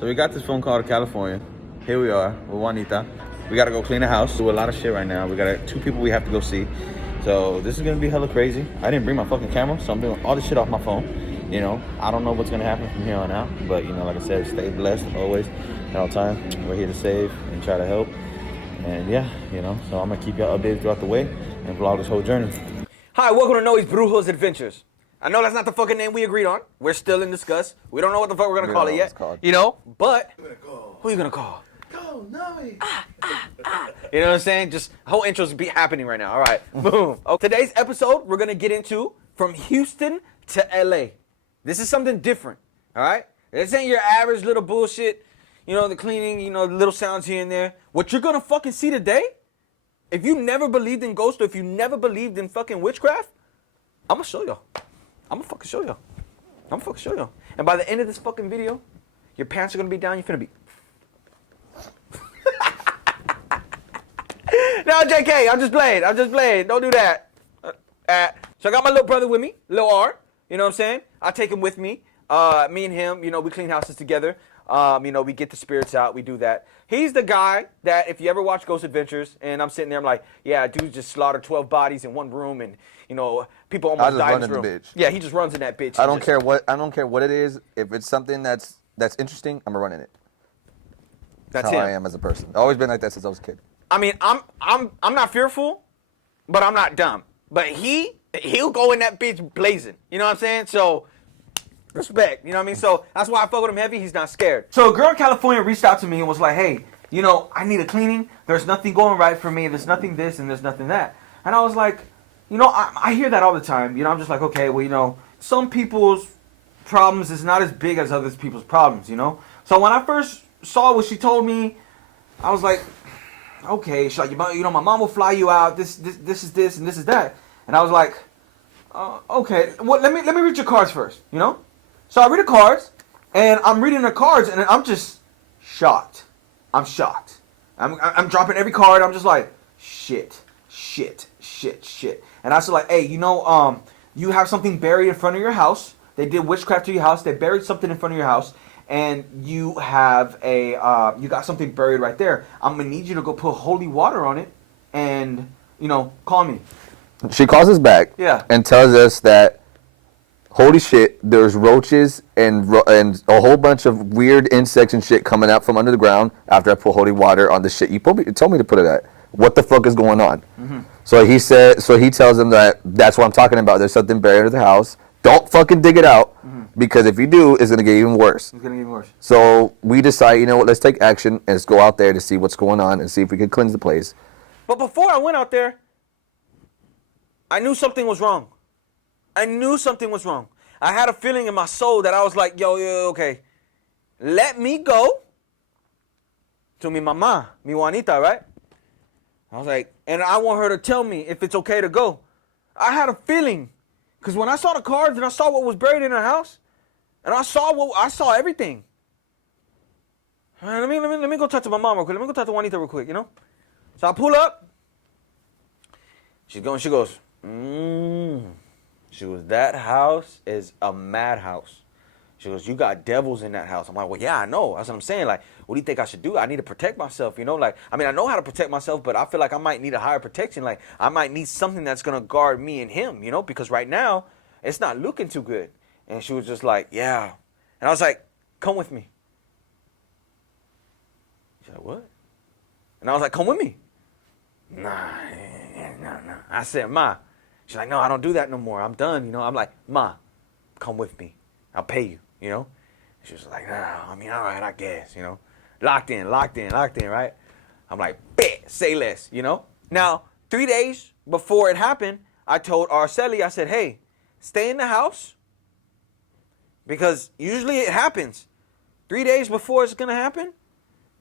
So we got this phone call to California. Here we are with Juanita. We gotta go clean the house. Do a lot of shit right now. We got 2 people we have to go see. So this is gonna be hella crazy. I didn't bring my fucking camera, so I'm doing all this shit off my phone. You know, I don't know what's gonna happen from here on out, but you know, like I said, stay blessed always, at all times. We're here to save and try to help. And yeah, you know, so I'm gonna keep y'all updated throughout the way and vlog this whole journey. Hi, welcome to Noe'S Brujo's Adventures. I know that's not the fucking name we agreed on. We're still in discuss. We don't know what the fuck we're gonna call it yet. You know, but who are you gonna call? Go, Noe. You know what I'm saying? Just whole intros be happening right now. All right, boom. Okay. Today's episode, we're gonna get into from Houston to LA. This is something different. All right, this ain't your average little bullshit. You know, the cleaning, you know, the little sounds here and there. What you're gonna fucking see today, if you never believed in ghosts or if you never believed in fucking witchcraft, I'm gonna show y'all. I'm gonna fucking show y'all. And by the end of this fucking video, your pants are gonna be down. You're finna be. No, JK, I'm just playing. Don't do that. So I got my little brother with me, Lil R. You know what I'm saying? I take him with me. Me and him, you know, we clean houses together. You know, we get the spirits out. We do that. He's the guy that if you ever watch Ghost Adventures, and I'm sitting there, I'm like, yeah, dude just slaughtered 12 bodies in one room, and you know, people almost died in this room. Bitch. Yeah, he just runs in that bitch. I don't care what it is. If it's something that's interesting, I'm gonna run in it. That's how I am as a person. I've always been like that since I was a kid. I mean, I'm not fearful, but I'm not dumb. But he'll go in that bitch blazing. You know what I'm saying? So respect. You know what I mean? So that's why I fuck with him heavy. He's not scared. So a girl in California reached out to me and was like, hey, you know, I need a cleaning. There's nothing going right for me. There's nothing this and there's nothing that. And I was like, you know, I hear that all the time. You know, I'm just like, okay, well, you know, some people's problems is not as big as other people's problems, you know? So when I first saw what she told me, I was like, okay, she's like, you know, my mom will fly you out. This is this and this is that. And I was like, okay, well, let me read your cards first, you know? So I read the cards, and I'm reading the cards, and I'm just shocked. I'm shocked. I'm dropping every card. I'm just like, shit. And I was like, hey, you know, you have something buried in front of your house. They did witchcraft to your house. They buried something in front of your house, and you have you got something buried right there. I'm gonna need you to go put holy water on it, and you know, call me. She calls us back, and tells us that, holy shit, there's roaches and a whole bunch of weird insects and shit coming out from under the ground after I put holy water on the shit you told me to put it at. What the fuck is going on? Mm-hmm. So he tells them that's what I'm talking about. There's something buried under the house. Don't fucking dig it out, because if you do, it's gonna get even worse. It's gonna get even worse. So we decide, you know what? Let's take action and let's go out there to see what's going on and see if we can cleanse the place. But before I went out there, I knew something was wrong. I had a feeling in my soul that I was like, yo, okay, let me go to mi mamá, mi Juanita, right? I was like, and I want her to tell me if it's okay to go. I had a feeling, because when I saw the cards and I saw what was buried in her house, and I saw everything. All right, let me go talk to my mom real quick. Let me go talk to Juanita real quick, you know? So I pull up. She goes, she goes, that house is a madhouse. She goes, you got devils in that house. I'm like, well, yeah, I know. That's what I'm saying. Like, what do you think I should do? I need to protect myself, you know? Like, I mean, I know how to protect myself, but I feel like I might need a higher protection. Like, I might need something that's going to guard me and him, you know? Because right now, it's not looking too good. And she was just like, yeah. And I was like, come with me. She's like, what? And I was like, come with me. Nah. I said, Ma. She's like, no, I don't do that no more. I'm done, you know? I'm like, Ma, come with me. I'll pay you, you know? She was like, nah, I mean, all right, I guess, you know? Locked in, right? I'm like, bet, say less, you know? Now, 3 days before it happened, I told Arceli, I said, hey, stay in the house, because usually it happens. 3 days before it's going to happen,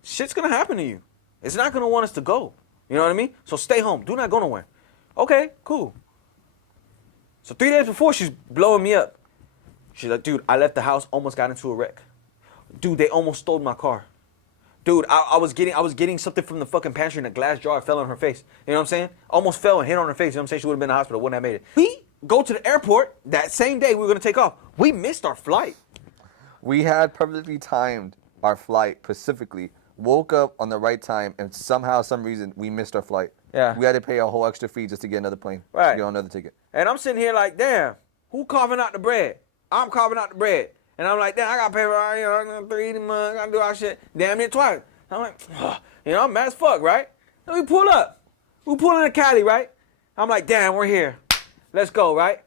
shit's going to happen to you. It's not going to want us to go. You know what I mean? So stay home. Do not go nowhere. Okay, cool. So 3 days before, she's blowing me up. She's like, dude, I left the house, almost got into a wreck. Dude, they almost stole my car. Dude, I was getting something from the fucking pantry in a glass jar. It fell on her face. You know what I'm saying? Almost fell and hit on her face. You know what I'm saying? She would have been in the hospital. Wouldn't have made it. We go to the airport that same day we were going to take off. We missed our flight. We had perfectly timed our flight specifically, woke up on the right time, and somehow, some reason, we missed our flight. Yeah. We had to pay a whole extra fee just to get another plane. Right. To get on another ticket. And I'm sitting here like, damn, who carving out the bread? I'm carving out the bread. And I'm like, damn, I got to pay for, you know, 3 months, I got to do our shit. Damn near twice. I'm like, you know, I'm mad as fuck, right? Then we pull up. We pull in the Cali, right? I'm like, damn, we're here. Let's go, right?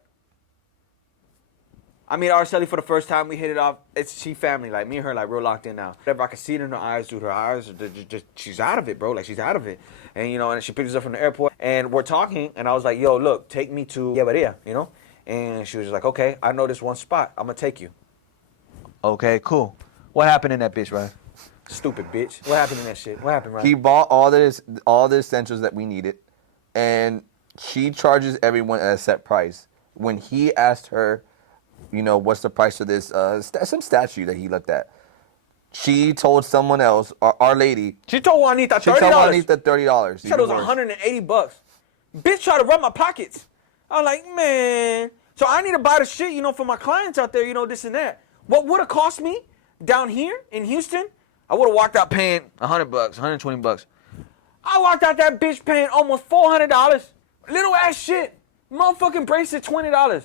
I meet Arceli for the first time. We hit it off. She family. Like, me and her, like, real locked in now. Whatever, I can see it in her eyes, dude. Her eyes are just, she's out of it, bro. Like, she's out of it. And, you know, and she picks us up from the airport. And we're talking, and I was like, yo, look, take me to Yevaria, you know? And she was just like, okay, I know this one spot. I'm going to take you. Okay, cool. What happened in that bitch, Ryan? Stupid bitch. What happened in that shit? What happened, Ryan? He bought all the essentials that we needed, and she charges everyone at a set price. When he asked her, you know, what's the price of this, some statue that he looked at, she told someone else, our lady. She told Juanita $30. She told Juanita $30. She said it was $180. Bitch tried to run my pockets. I was like, man. So I need to buy the shit, you know, for my clients out there, you know, this and that. What would have cost me down here in Houston? I would have walked out paying $100, $120. I walked out that bitch paying almost $400. Little ass shit. Motherfucking bracelet, $20.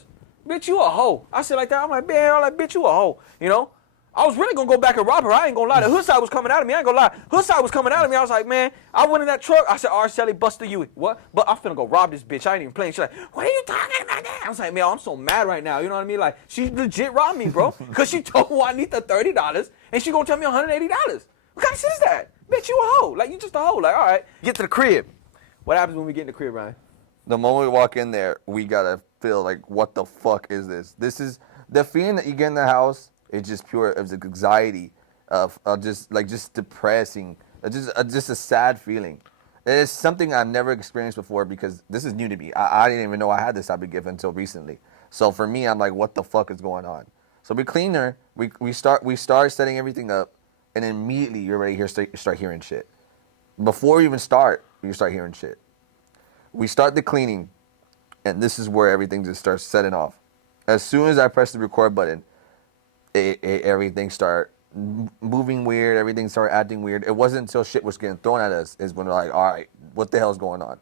Bitch, you a hoe. I said like that. I'm like, man, I'm like, bitch, you a hoe. You know? I was really gonna go back and rob her. I ain't gonna lie. The hood side was coming out of me. I ain't gonna lie. Hood side was coming out of me. I was like, man, I went in that truck. I said, Arceli, Buster Huey. What? But I'm finna go rob this bitch. I ain't even playing. She's like, what are you talking about that? I was like, man, I'm so mad right now. You know what I mean? Like, she legit robbed me, bro. Because she told Juanita $30 and she gonna tell me $180. What kind of shit is that? Bitch, you a hoe. Like, you just a hoe. Like, all right. Get to the crib. What happens when we get in the crib, Ryan? The moment we walk in there, we gotta feel like, what the fuck is this? This is the feeling that you get in the house. It's just pure. It's anxiety of just depressing. Just a sad feeling. It's something I've never experienced before because this is new to me. I didn't even know I had this type of gift until recently. So for me, I'm like, what the fuck is going on? So we clean her. We start setting everything up, and immediately you're ready to start hearing shit. Before we even start, you start hearing shit. We start the cleaning, and this is where everything just starts setting off. As soon as I press the record button, everything start moving weird. Everything started acting weird. It wasn't until shit was getting thrown at us is when we're like, all right, what the hell's going on?